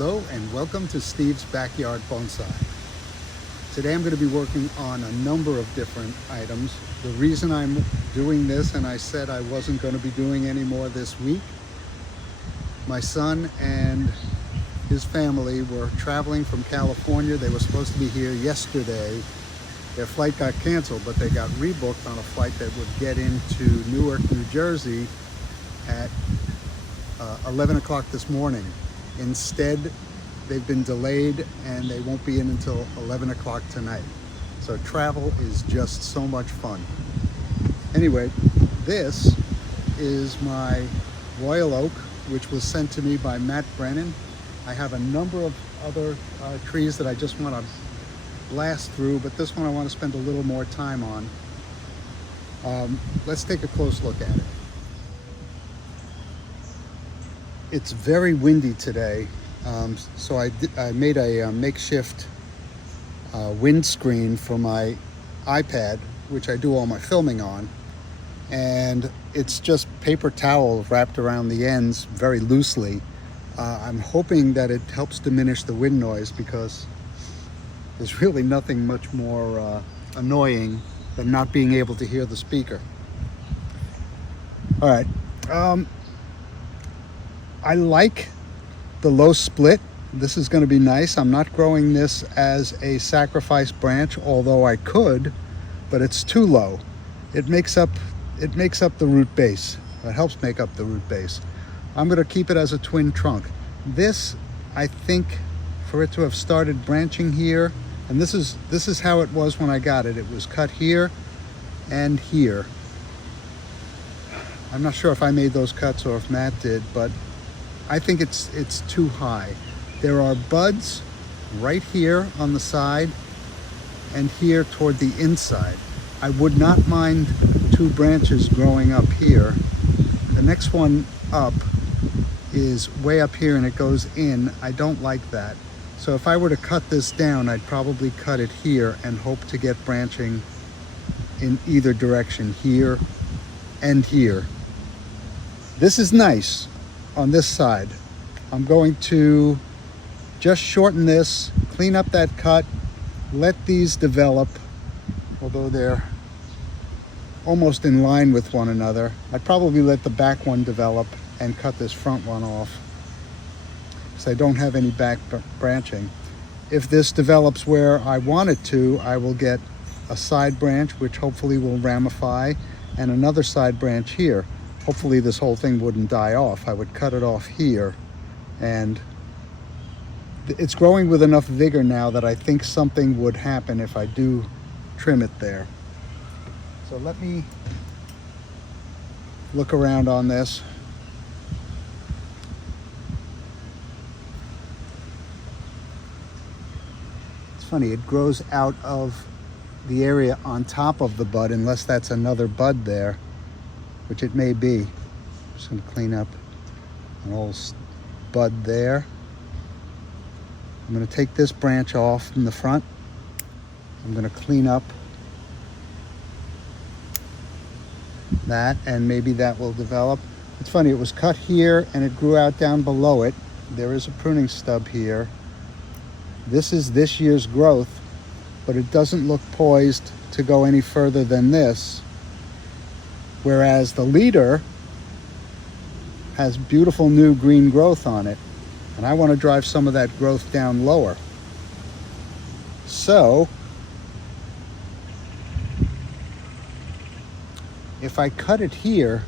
Hello and welcome to Steve's Backyard Bonsai. Today I'm going to be working on a number of different items. The reason I'm doing this, and I said I wasn't going to be doing any more this week, my son and his family were traveling from California. They were supposed to be here yesterday. Their flight got canceled, but they got rebooked on a flight that would get into Newark, New Jersey at 11 o'clock this morning. Instead, they've been delayed and they won't be in until 11 o'clock tonight. So travel is just so much fun. Anyway, this is my Royal Oak, which was sent to me by Matt Brennan. I have a number of other trees that I just want to blast through, but this one I want to spend a little more time on. Let's take a close look at it. It's very windy today, so I made a makeshift windscreen for my iPad, which I do all my filming on, and it's just paper towel wrapped around the ends very loosely. I'm hoping that it helps diminish the wind noise, because there's really nothing much more annoying than not being able to hear the speaker. All right. I like the low split. This is going to be nice. I'm not growing this as a sacrifice branch, although I could, but it's too low. It makes up the root base. It helps make up the root base. I'm going to keep it as a twin trunk. This, I think, for it to have started branching here, and this is how it was when I got it. It was cut here and here. I'm not sure if I made those cuts or if Matt did, but I think it's too high. There are buds right here on the side and here toward the inside. I would not mind two branches growing up here. The next one up is way up here and it goes in. I don't like that. So if I were to cut this down, I'd probably cut it here and hope to get branching in either direction, here and here. This is nice on this side. I'm going to just shorten this, clean up that cut, let these develop, although they're almost in line with one another. I'd probably let the back one develop and cut this front one off, because I don't have any back branching. If this develops where I want it to, I will get a side branch, which hopefully will ramify, and another side branch here. Hopefully this whole thing wouldn't die off. I would cut it off here, and it's growing with enough vigor now that I think something would happen if I do trim it there. So let me look around on this. It's funny, it grows out of the area on top of the bud, unless that's another bud there, which it may be. I'm just going to clean up an old bud there. I'm going to take this branch off in the front. I'm going to clean up that, and maybe that will develop. It's funny, it was cut here and it grew out down below it. There is a pruning stub here. This is this year's growth, but it doesn't look poised to go any further than this. Whereas the leader has beautiful new green growth on it, and I want to drive some of that growth down lower. So if I cut it here,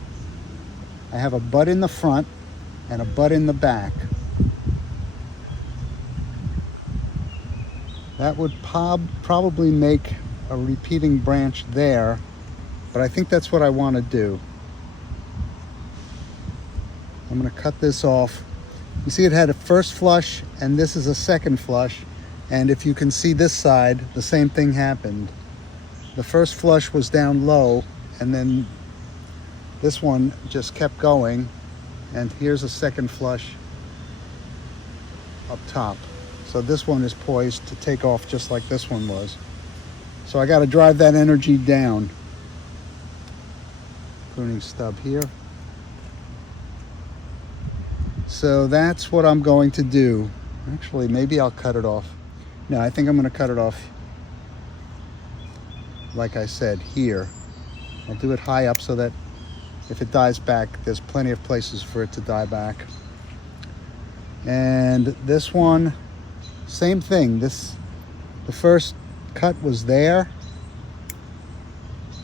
I have a bud in the front and a bud in the back. That would probably make a repeating branch there, but I think that's what I want to do. I'm going to cut this off. You see it had a first flush and this is a second flush, and if you can see this side, the same thing happened. The first flush was down low, and then this one just kept going, and here's a second flush up top. So this one is poised to take off just like this one was. So I got to drive that energy down. Pruning stub here. So that's what I'm going to do. Actually, maybe I'll cut it off. No, I think I'm going to cut it off, like I said, here. I'll do it high up so that if it dies back, there's plenty of places for it to die back. And this one, same thing. The first cut was there,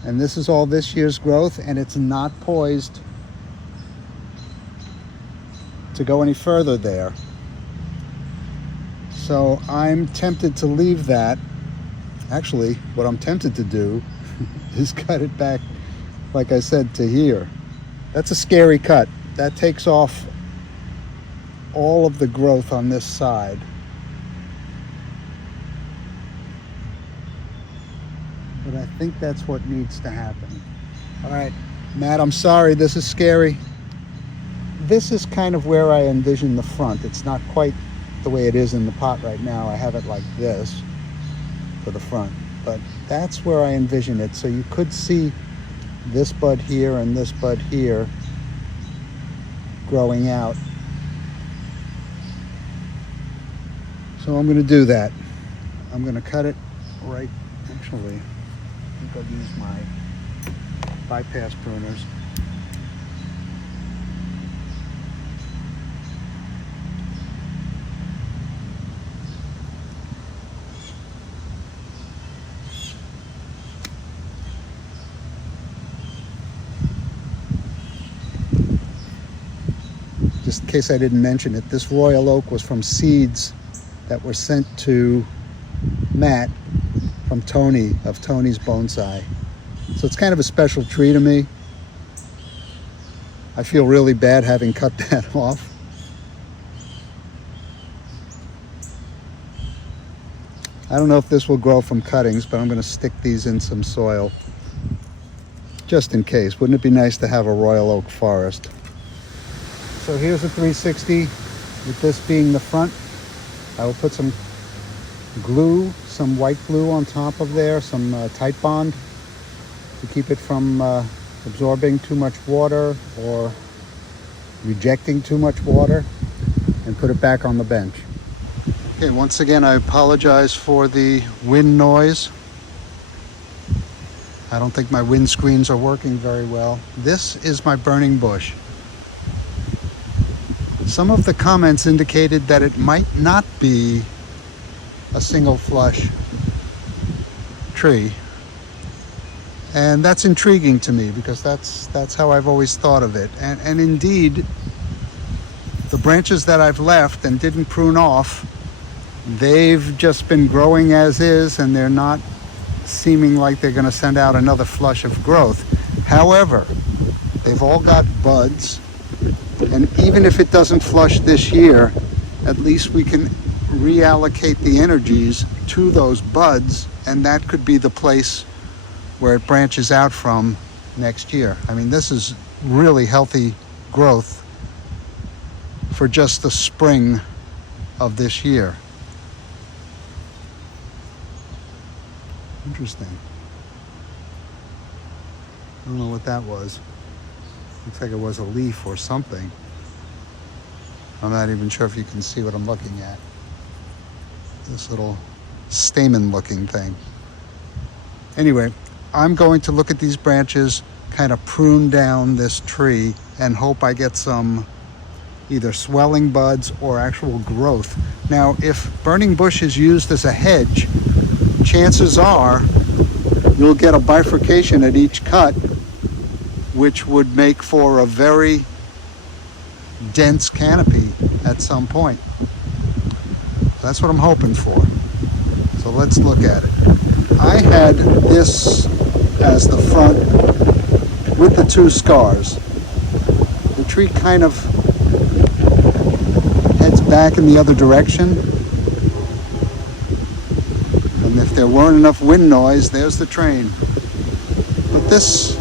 and this is all this year's growth, and it's not poised to go any further there. So I'm tempted to leave that. Actually, what I'm tempted to do is cut it back, like I said, to here. That's a scary cut. That takes off all of the growth on this side. But I think that's what needs to happen. All right, Matt, I'm sorry, this is scary. This is kind of where I envision the front. It's not quite the way it is in the pot right now. I have it like this for the front, but that's where I envision it. So you could see this bud here and this bud here growing out. So I'm going to do that. I'm going to cut it right. Actually, I think I'll use my bypass pruners. Just in case I didn't mention it, this Royal Oak was from seeds that were sent to Matt from Tony of Tony's Bonsai. So it's kind of a special tree to me. I feel really bad having cut that off. I don't know if this will grow from cuttings, but I'm going to stick these in some soil just in case. Wouldn't it be nice to have a Royal Oak forest? So here's a 360 with this being the front. I will put some glue, some white glue on top of there, some Tight Bond to keep it from absorbing too much water or rejecting too much water, and put it back on the bench. Okay, once again, I apologize for the wind noise. I don't think my wind screens are working very well. This is my burning bush. Some of the comments indicated that it might not be a single flush tree. And that's intriguing to me because that's how I've always thought of it. And indeed, the branches that I've left and didn't prune off, they've just been growing as is, and they're not seeming like they're going to send out another flush of growth. However, they've all got buds. And even if it doesn't flush this year, at least we can reallocate the energies to those buds, and that could be the place where it branches out from next year. I mean, this is really healthy growth for just the spring of this year. Interesting. I don't know what that was. Looks like it was a leaf or something. I'm not even sure if you can see what I'm looking at. This little stamen looking thing. Anyway, I'm going to look at these branches, kind of prune down this tree, and hope I get some either swelling buds or actual growth. Now, if burning bush is used as a hedge, chances are you'll get a bifurcation at each cut, which would make for a very dense canopy at some point. That's what I'm hoping for. So let's look at it. I had this as the front with the two scars. The tree kind of heads back in the other direction. And if there weren't enough wind noise, there's the train. But this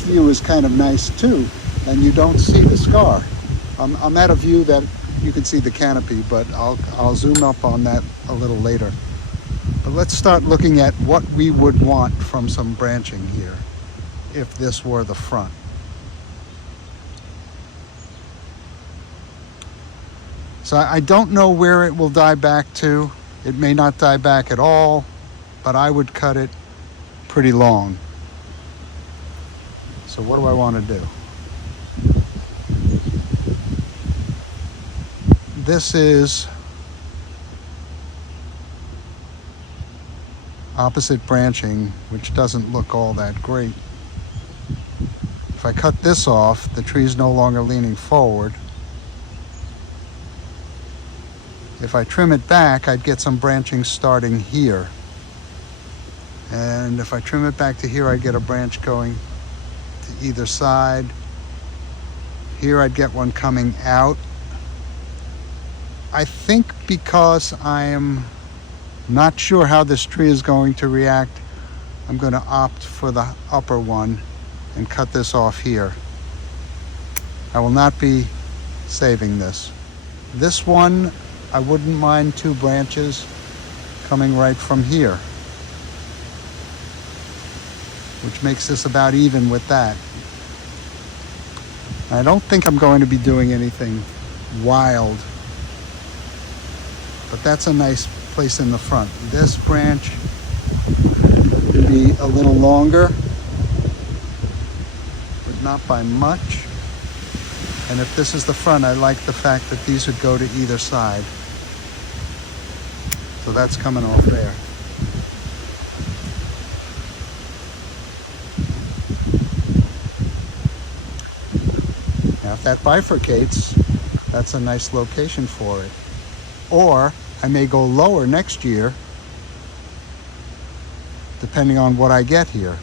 view is kind of nice too, and you don't see the scar. I'm at a view that you can see the canopy, but I'll zoom up on that a little later. But let's start looking at what we would want from some branching here if this were the front. So I don't know where it will die back to. It may not die back at all, but I would cut it pretty long. So what do I want to do? This is opposite branching, which doesn't look all that great. If I cut this off, the tree's no longer leaning forward. If I trim it back, I'd get some branching starting here. And if I trim it back to here, I'd get a branch going to either side. Here I'd get one coming out. I think because I am not sure how this tree is going to react, I'm going to opt for the upper one and cut this off here. I will not be saving this. This one, I wouldn't mind 2 branches coming right from here, which makes this about even with that. I don't think I'm going to be doing anything wild, but that's a nice place in the front. This branch would be a little longer, but not by much. And if this is the front, I like the fact that these would go to either side. So that's coming off there. Now if that bifurcates, that's a nice location for it. Or I may go lower next year, depending on what I get here.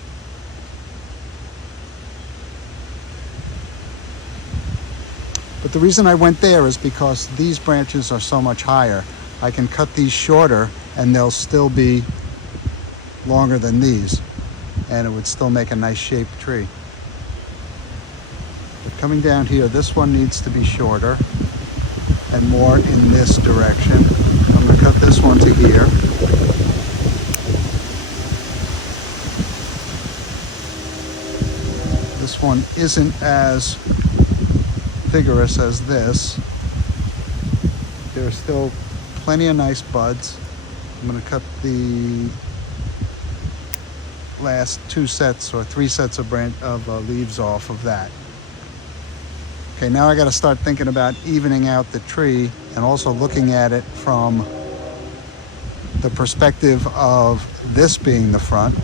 But the reason I went there is because these branches are so much higher. I can cut these shorter and they'll still be longer than these, and it would still make a nice shaped tree. But coming down here, this one needs to be shorter and more in this direction. I'm going to cut this one to here. This one isn't as vigorous as this. There are still plenty of nice buds. I'm going to cut the last 2 sets or 3 sets of leaves off of that. Okay, now I got to start thinking about evening out the tree and also looking at it from the perspective of this being the front.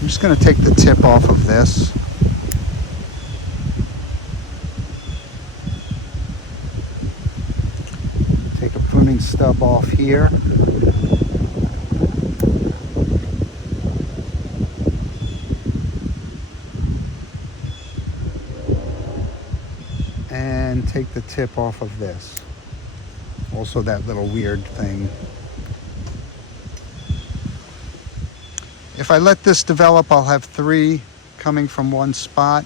I'm just going to take the tip off of this. Take a pruning stub off here. And take the tip off of this. Also that little weird thing. If I let this develop, I'll have 3 coming from one spot.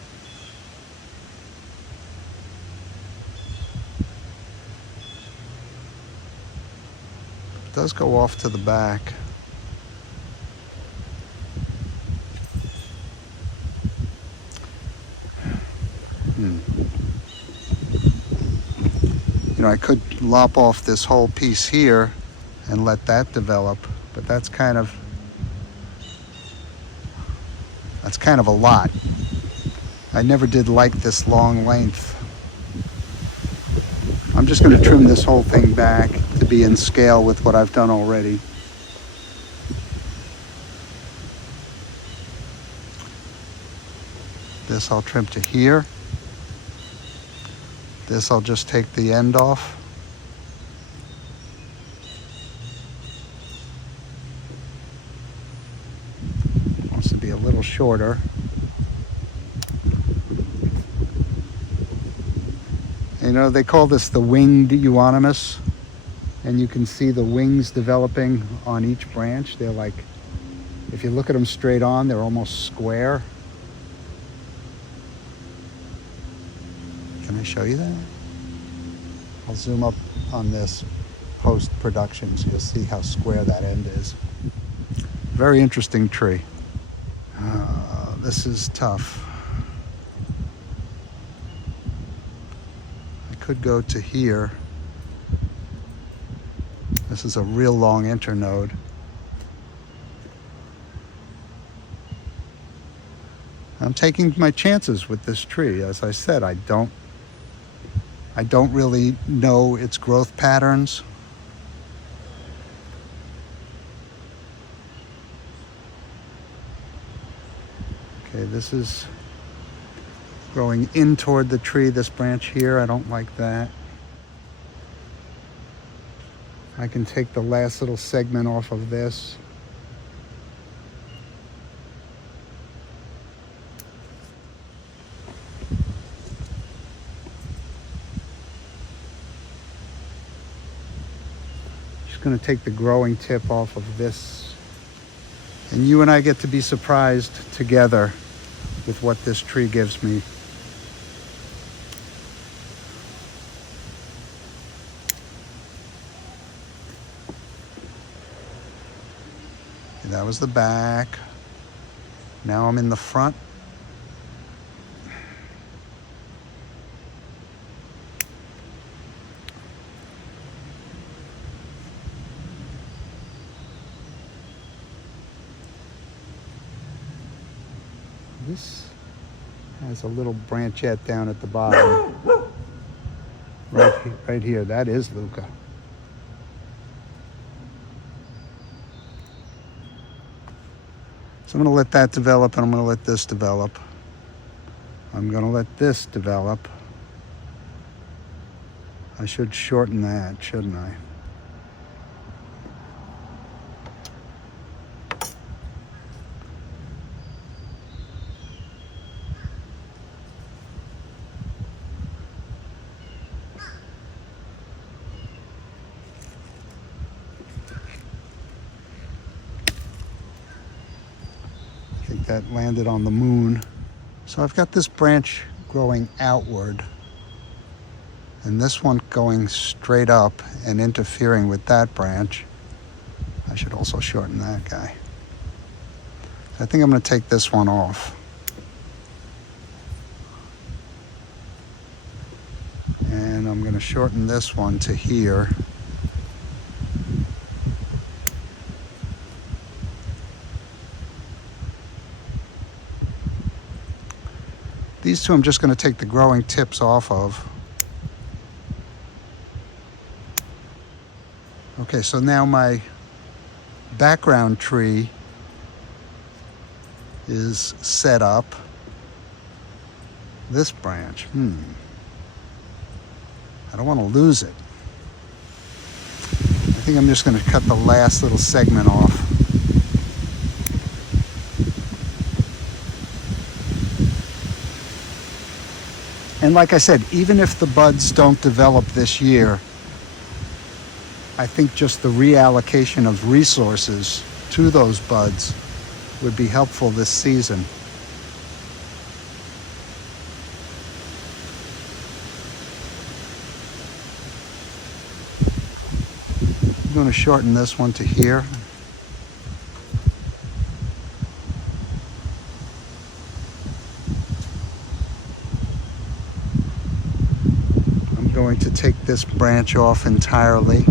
It does go off to the back. You know, I could lop off this whole piece here and let that develop, but that's kind of a lot. I never did like this long length. I'm just going to trim this whole thing back to be in scale with what I've done already. This I'll trim to here. This I'll just take the end off. Wants to be a little shorter. You know, they call this the winged euonymus, and you can see the wings developing on each branch. They're like, if you look at them straight on, they're almost square. Can I show you that? I'll zoom up on this post-production so you'll see how square that end is. Very interesting tree. This is tough. I could go to here. This is a real long internode. I'm taking my chances with this tree. As I said, I don't really know its growth patterns. Okay, this is growing in toward the tree, this branch here. I don't like that. I can take the last little segment off of this. Just going to take the growing tip off of this. And you and I get to be surprised together with what this tree gives me. That was the back. Now I'm in the front. This has a little branchette down at the bottom. Right here, that is Luca. So I'm going to let that develop, and I'm going to let this develop. I'm going to let this develop. I should shorten that, shouldn't I? That landed on the moon. So I've got this branch growing outward and this one going straight up and interfering with that branch. I should also shorten that guy. I think I'm going to take this one off. And I'm going to shorten this one to here. These two I'm just going to take the growing tips off of. Okay, so now my background tree is set up. This branch, I don't want to lose it. I think I'm just going to cut the last little segment off. And like I said, even if the buds don't develop this year, I think just the reallocation of resources to those buds would be helpful this season. I'm going to shorten this one to here. Going to take this branch off entirely.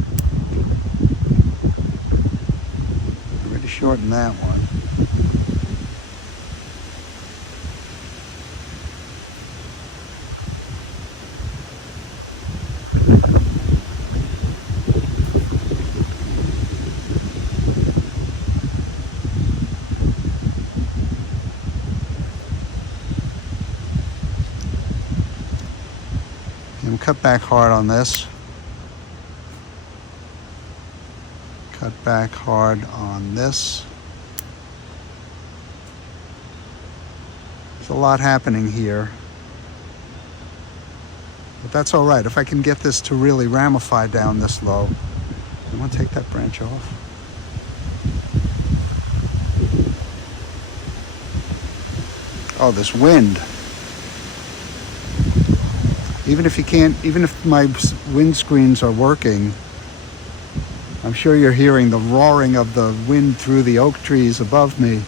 I already shortened that one. And cut back hard on this. Cut back hard on this. There's a lot happening here. But that's all right. If I can get this to really ramify down this low, I'm going to take that branch off. Oh, this wind. Even if my wind screens are working, I'm sure you're hearing the roaring of the wind through the oak trees above me.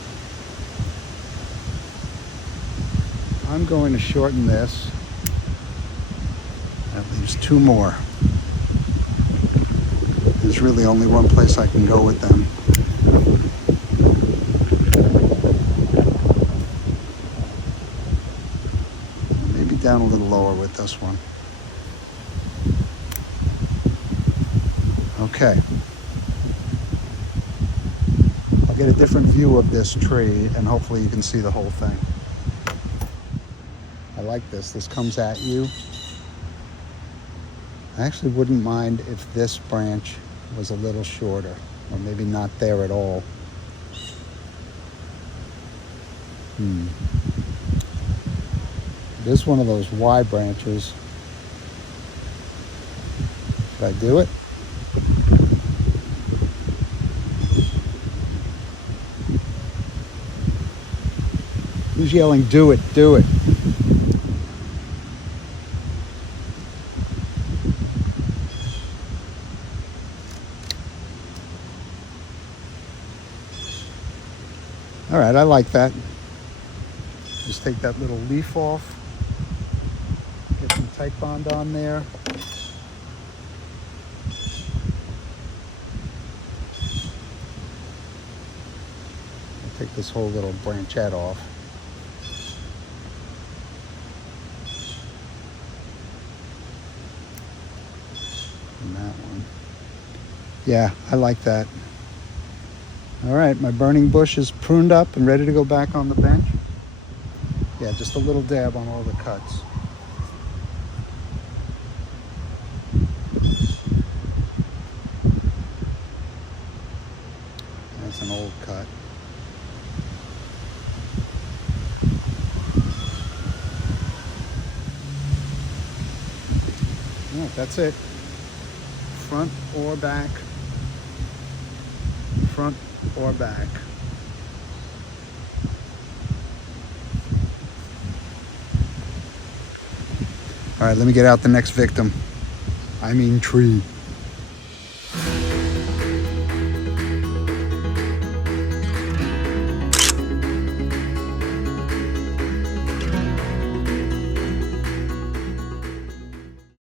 I'm going to shorten this. That leaves 2 more. There's really only one place I can go with them. Maybe down a little lower with this one. Okay. I'll get a different view of this tree and hopefully you can see the whole thing. I like this. This comes at you. I actually wouldn't mind if this branch was a little shorter, or maybe not there at all. It is one of those Y branches. Should I do it? Who's yelling, do it, do it? All right, I like that. Just take that little leaf off. Get some tight bond on there. I'll take this whole little branchette off. And that one. Yeah, I like that. All right, my burning bush is pruned up and ready to go back on the bench. Yeah, just a little dab on all the cuts. That's an old cut. All right, that's it. Front or back. Front or back. All right, let me get out the next victim. I mean tree.